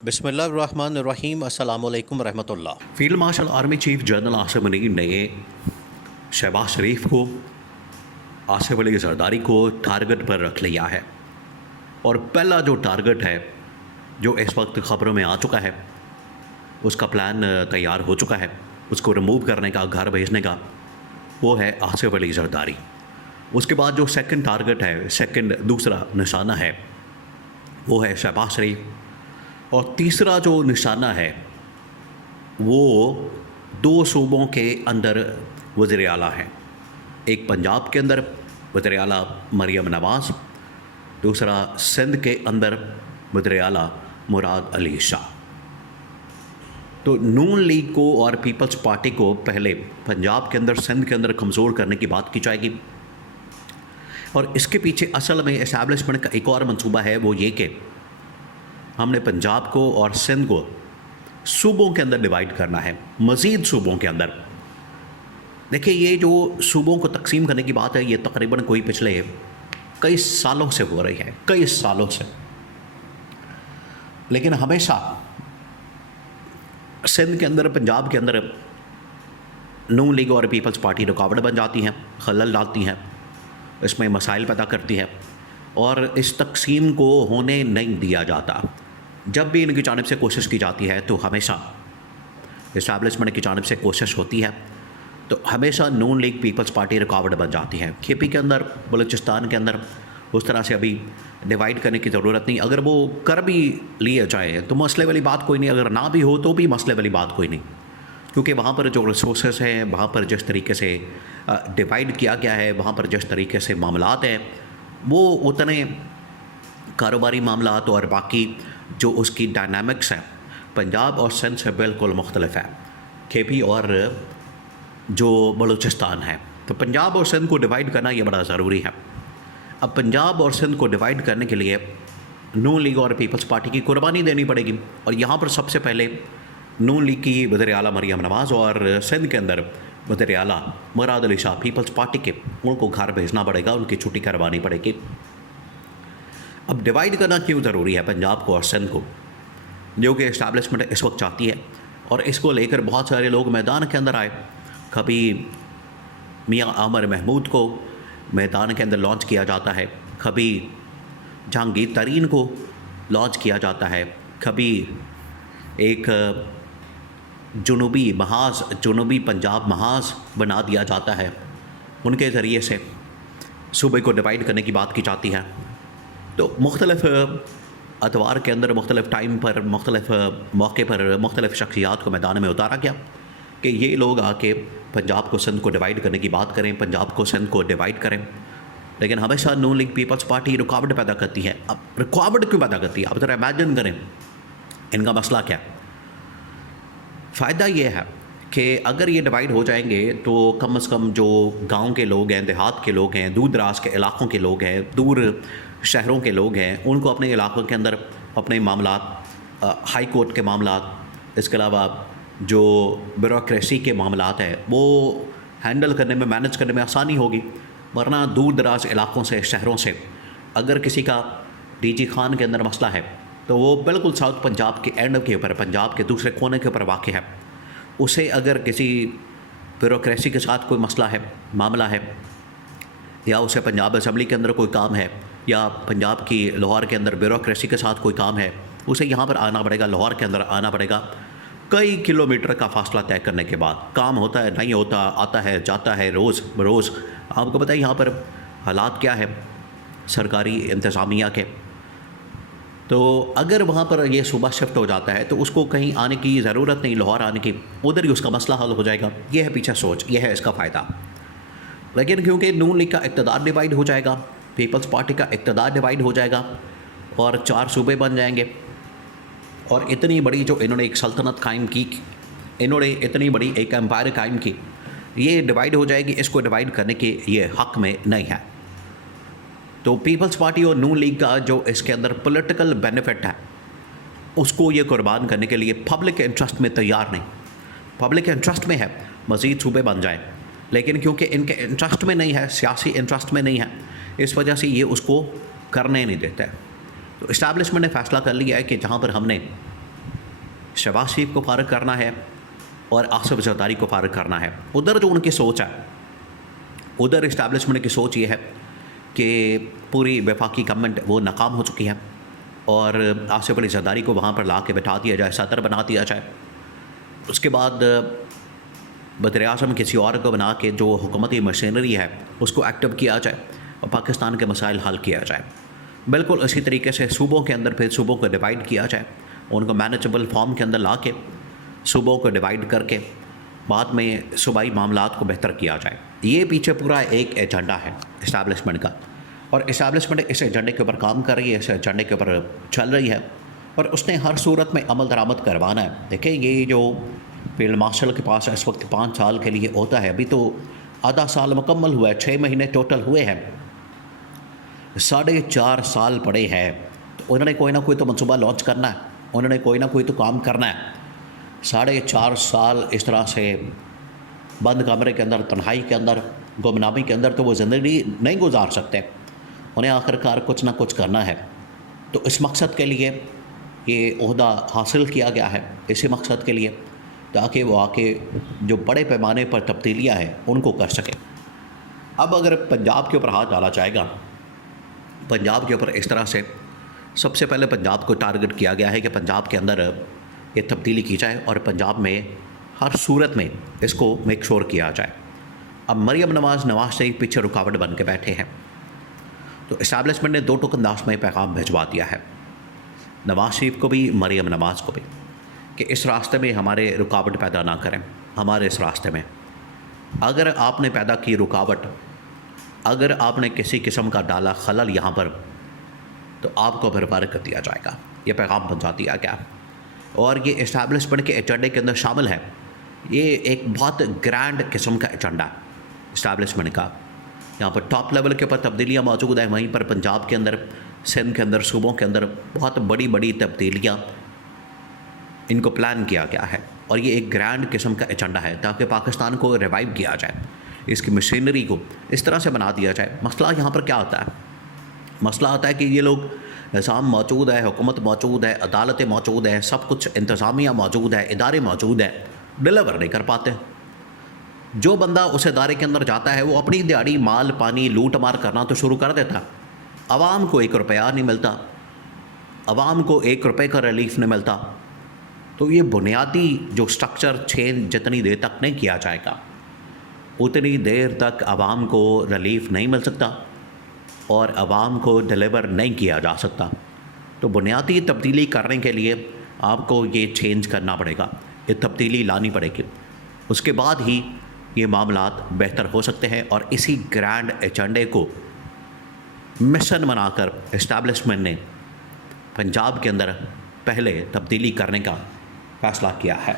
بسم اللہ الرحمن الرحیم۔ السلام علیکم ورحمۃ اللہ۔ Field marshal army chief general Asim Munir نے شہباز شریف کو، آصف علی زرداری کو ٹارگٹ پر رکھ لیا ہے، اور پہلا جو ٹارگٹ ہے جو اس وقت خبروں میں آ چکا ہے، اس کا پلان تیار ہو چکا ہے، اس کو ریموو کرنے کا، گھر بھیجنے کا، وہ ہے آصف علی زرداری۔ اس کے بعد جو سیکنڈ ٹارگٹ ہے، دوسرا نشانہ ہے، وہ ہے شہباز شریف، اور تیسرا جو نشانہ ہے وہ دو صوبوں کے اندر وزیر اعلیٰ ہیں۔ ایک پنجاب کے اندر وزیر اعلیٰ مریم نواز، دوسرا سندھ کے اندر وزیر اعلیٰ مراد علی شاہ۔ تو نون لیگ کو اور پیپلز پارٹی کو پہلے پنجاب کے اندر، سندھ کے اندر کمزور کرنے کی بات کی جائے گی، اور اس کے پیچھے اصل میں اسٹیبلشمنٹ کا ایک اور منصوبہ ہے، وہ یہ کہ ہم نے پنجاب کو اور سندھ کو صوبوں کے اندر ڈیوائیڈ کرنا ہے، مزید صوبوں کے اندر۔ دیکھیں، یہ جو صوبوں کو تقسیم کرنے کی بات ہے، یہ تقریباً کوئی پچھلے کئی سالوں سے ہو رہی ہے، کئی سالوں سے، لیکن ہمیشہ سندھ کے اندر، پنجاب کے اندر نون لیگ اور پیپلز پارٹی رکاوٹ بن جاتی ہیں، خلل ڈالتی ہیں، اس میں مسائل پیدا کرتی ہے، اور اس تقسیم کو ہونے نہیں دیا جاتا۔ جب بھی ان کی جانب سے کوشش کی جاتی ہے تو ہمیشہ اسٹیبلشمنٹ کی جانب سے کوشش ہوتی ہے، تو ہمیشہ نون لیگ پیپلز پارٹی رکاوٹ بن جاتی ہے۔ کے پی کے اندر، بلوچستان کے اندر اس طرح سے ابھی ڈیوائیڈ کرنے کی ضرورت نہیں۔ اگر وہ کر بھی لیے جائے تو مسئلے والی بات کوئی نہیں، اگر نہ بھی ہو تو بھی مسئلے والی بات کوئی نہیں، کیونکہ وہاں پر جو ریسورسز ہیں، وہاں پر جس طریقے سے ڈیوائیڈ کیا گیا ہے، وہاں پر جس طریقے سے معاملات ہیں، وہ اتنے کاروباری معاملات اور باقی جو اس کی ڈائنامکس ہے پنجاب اور سندھ سے بالکل مختلف ہے، کے پی اور جو بلوچستان ہے۔ تو پنجاب اور سندھ کو ڈیوائیڈ کرنا یہ بڑا ضروری ہے۔ اب پنجاب اور سندھ کو ڈیوائیڈ کرنے کے لیے نون لیگ اور پیپلز پارٹی کی قربانی دینی پڑے گی، اور یہاں پر سب سے پہلے نون لیگ کی وزیر اعلیٰ مریم نواز اور سندھ کے اندر وزیر اعلیٰ مراد علی شاہ پیپلز پارٹی کے، ان کو گھر بھیجنا پڑے گا، ان کی چھٹی کروانی پڑے گی۔ اب ڈیوائیڈ کرنا کیوں ضروری ہے پنجاب کو اور سندھ کو، جو کہ اسٹیبلشمنٹ اس وقت چاہتی ہے، اور اس کو لے کر بہت سارے لوگ میدان کے اندر آئے۔ کبھی میاں عامر محمود کو میدان کے اندر لانچ کیا جاتا ہے، کبھی جہانگیر ترین کو لانچ کیا جاتا ہے، کبھی ایک جنوبی پنجاب محاذ بنا دیا جاتا ہے، ان کے ذریعے سے صوبے کو ڈیوائیڈ کرنے کی بات کی جاتی ہے۔ تو مختلف ادوار کے اندر، مختلف ٹائم پر، مختلف موقع پر مختلف شخصیات کو میدان میں اتارا گیا کہ یہ لوگ آ کے پنجاب کو سندھ کو ڈیوائیڈ کرنے کی بات کریں، پنجاب کو سندھ کو ڈیوائیڈ کریں، لیکن ہمیشہ نون لیگ پیپلز پارٹی رکاوٹ پیدا کرتی ہے۔ اب رکاوٹ کیوں پیدا کرتی ہے؟ اب ذرا امیجن کریں ان کا مسئلہ کیا ہے۔ فائدہ یہ ہے کہ اگر یہ ڈیوائیڈ ہو جائیں گے تو کم از کم جو گاؤں کے لوگ ہیں، دیہات کے لوگ ہیں، دور دراز کے علاقوں کے لوگ ہیں، دور شہروں کے لوگ ہیں، ان کو اپنے علاقوں کے اندر اپنے معاملات، ہائی کورٹ کے معاملات، اس کے علاوہ جو بیوروکریسی کے معاملات ہیں، وہ ہینڈل کرنے میں، مینج کرنے میں آسانی ہوگی۔ ورنہ دور دراز علاقوں سے، شہروں سے اگر کسی کا ڈی جی خان کے اندر مسئلہ ہے تو وہ بالکل ساؤتھ پنجاب کے اینڈ کے اوپر، پنجاب کے دوسرے کونے کے اوپر واقع ہے، اسے اگر کسی بیوروکریسی کے ساتھ کوئی مسئلہ ہے، معاملہ ہے، یا اسے پنجاب اسمبلی کے اندر کوئی کام ہے، یا پنجاب کی لاہور کے اندر بیوروکریسی کے ساتھ کوئی کام ہے، اسے یہاں پر آنا پڑے گا، لاہور کے اندر آنا پڑے گا، کئی کلومیٹر کا فاصلہ طے کرنے کے بعد۔ کام ہوتا ہے، نہیں ہوتا، آتا ہے، جاتا ہے، روز بروز۔ آپ کو بتائیں یہاں پر حالات کیا ہے سرکاری انتظامیہ کے۔ تو اگر وہاں پر یہ صوبہ شفٹ ہو جاتا ہے تو اس کو کہیں آنے کی ضرورت نہیں، لاہور آنے کی، ادھر ہی اس کا مسئلہ حل ہو جائے گا۔ یہ ہے پیچھے سوچ، یہ ہے اس کا فائدہ۔ لیکن کیونکہ نون لیگ کا اقتدار ڈیوائیڈ ہو جائے گا، پیپلز پارٹی کا اقتدار ڈیوائیڈ ہو جائے گا، اور 4 صوبے بن جائیں گے، اور اتنی بڑی جو انہوں نے ایک سلطنت قائم کی، انہوں نے اتنی بڑی ایک امپائر قائم کی، یہ ڈیوائیڈ ہو جائے گی، اس کو ڈیوائیڈ کرنے کے یہ حق میں نہیں ہے۔ تو پیپلز پارٹی اور نون لیگ کا جو اس کے اندر پولیٹیکل بینیفٹ ہے، اس کو یہ قربان کرنے کے لیے پبلک انٹرسٹ میں تیار نہیں۔ پبلک انٹرسٹ میں ہے مزید صوبے بن جائیں، لیکن کیونکہ ان کے انٹرسٹ میں نہیں ہے، سیاسی انٹرسٹ میں نہیں ہے، اس وجہ سے یہ اس کو کرنے نہیں دیتے۔ تو اسٹیبلشمنٹ نے فیصلہ کر لیا ہے کہ جہاں پر ہم نے شہباز شریف کو فارغ کرنا ہے اور آصف زرداری کو فارغ کرنا ہے. ادھر جو ان کی سوچ ہے، ادھر اسٹیبلشمنٹ کی سوچ یہ ہے کہ پوری وفاقی گورنمنٹ وہ ناکام ہو چکی ہے اور آصف علی زرداری کو وہاں پر لا کے بٹھا دیا جائے، صدر بنا دیا جائے. اس کے بعد وزیر اعظم کسی اور کو بنا کے جو حکومتی مشینری ہے اس کو ایکٹیو کیا جائے اور پاکستان کے مسائل حل کیا جائے. بالکل اسی طریقے سے صوبوں کے اندر پھر صوبوں کو ڈیوائیڈ کیا جائے، ان کو مینیجبل فارم کے اندر لا کے صوبوں کو ڈیوائیڈ کر کے بعد میں صوبائی معاملات کو بہتر کیا جائے. یہ پیچھے پورا ایک ایجنڈا ہے اسٹیبلشمنٹ کا، اور اسٹیبلشمنٹ اس ایجنڈے کے اوپر کام کر رہی ہے، اس ایجنڈے کے اوپر چل رہی ہے اور اس نے ہر صورت میں عمل درآمد کروانا ہے. دیکھیں یہ جو فیلڈ مارشل کے پاس اس وقت 5 سال کے لیے ہوتا ہے، ابھی تو آدھا سال مکمل ہوا ہے، 6 مہینے ٹوٹل ہوئے ہیں، 4.5 سال پڑے ہیں. تو انہوں نے کوئی نہ کوئی تو منصوبہ لانچ کرنا ہے، انہوں نے کوئی نہ کوئی تو کام کرنا ہے. 4.5 سال اس طرح سے بند کمرے کے اندر، تنہائی کے اندر، گمنامی کے اندر تو وہ زندگی نہیں گزار سکتے. انہیں آخر کار کچھ نہ کچھ کرنا ہے. تو اس مقصد کے لیے یہ عہدہ حاصل کیا گیا ہے، اسی مقصد کے لیے تاکہ وہ آ کے جو بڑے پیمانے پر تبدیلیاں ہیں ان کو کر سکے. اب اگر پنجاب کے اوپر ہاتھ ڈالا جائے گا، پنجاب کے اوپر اس طرح سے سب سے پہلے پنجاب کو ٹارگٹ کیا گیا ہے کہ پنجاب کے اندر یہ تبدیلی کی جائے اور پنجاب میں ہر صورت میں اس کو میک شور کیا جائے. اب مریم نواز شریف پیچھے رکاوٹ بن کے بیٹھے ہیں، تو اسٹیبلشمنٹ نے 2 ٹوک انداز میں پیغام بھجوا دیا ہے، نواز شریف کو بھی، مریم نواز کو بھی، کہ اس راستے میں ہمارے رکاوٹ پیدا نہ کریں. ہمارے اس راستے میں اگر آپ نے پیدا کی رکاوٹ، اگر آپ نے کسی قسم کا ڈالا خلل یہاں پر، تو آپ کو پھر فارغ کر دیا جائے گا. یہ پیغام پہنچا دیا گیا اور یہ اسٹیبلشمنٹ کے ایجنڈے کے اندر شامل ہے. یہ ایک بہت گرینڈ قسم کا ایجنڈا ہے اسٹیبلشمنٹ کا. یہاں پر ٹاپ لیول کے اوپر تبدیلیاں موجود ہیں، وہیں پر پنجاب کے اندر، سندھ کے اندر، صوبوں کے اندر بہت بڑی بڑی تبدیلیاں ان کو پلان کیا گیا ہے. اور یہ ایک گرینڈ قسم کا ایجنڈا ہے تاکہ پاکستان کو ریوائیو کیا جائے، اس کی مشینری کو اس طرح سے بنا دیا جائے. مسئلہ یہاں پر کیا ہوتا ہے؟ مسئلہ آتا ہے کہ یہ لوگ، نظام موجود ہے، حکومت موجود ہے، عدالتیں موجود ہیں، سب کچھ انتظامیہ موجود ہے، ادارے موجود ہیں، ڈیلیور نہیں کر پاتے. جو بندہ اس ادارے کے اندر جاتا ہے وہ اپنی دیہڑی مال پانی لوٹ مار کرنا تو شروع کر دیتا. عوام کو 1 روپیہ نہیں ملتا، عوام کو 1 روپے کا ریلیف نہیں ملتا. تو یہ بنیادی جو سٹرکچر چینج جتنی دیر تک نہیں کیا جائے گا اتنی دیر تک عوام کو ریلیف نہیں مل سکتا اور عوام کو ڈیلیور نہیں کیا جا سکتا. تو بنیادی تبدیلی کرنے کے لیے آپ کو یہ چینج کرنا پڑے گا، یہ تبدیلی لانی پڑے گی. اس کے بعد ہی یہ معاملات بہتر ہو سکتے ہیں. اور اسی گرینڈ ایجنڈے کو مشن بنا کر اسٹیبلشمنٹ نے پنجاب کے اندر پہلے تبدیلی کرنے کا فیصلہ کیا ہے.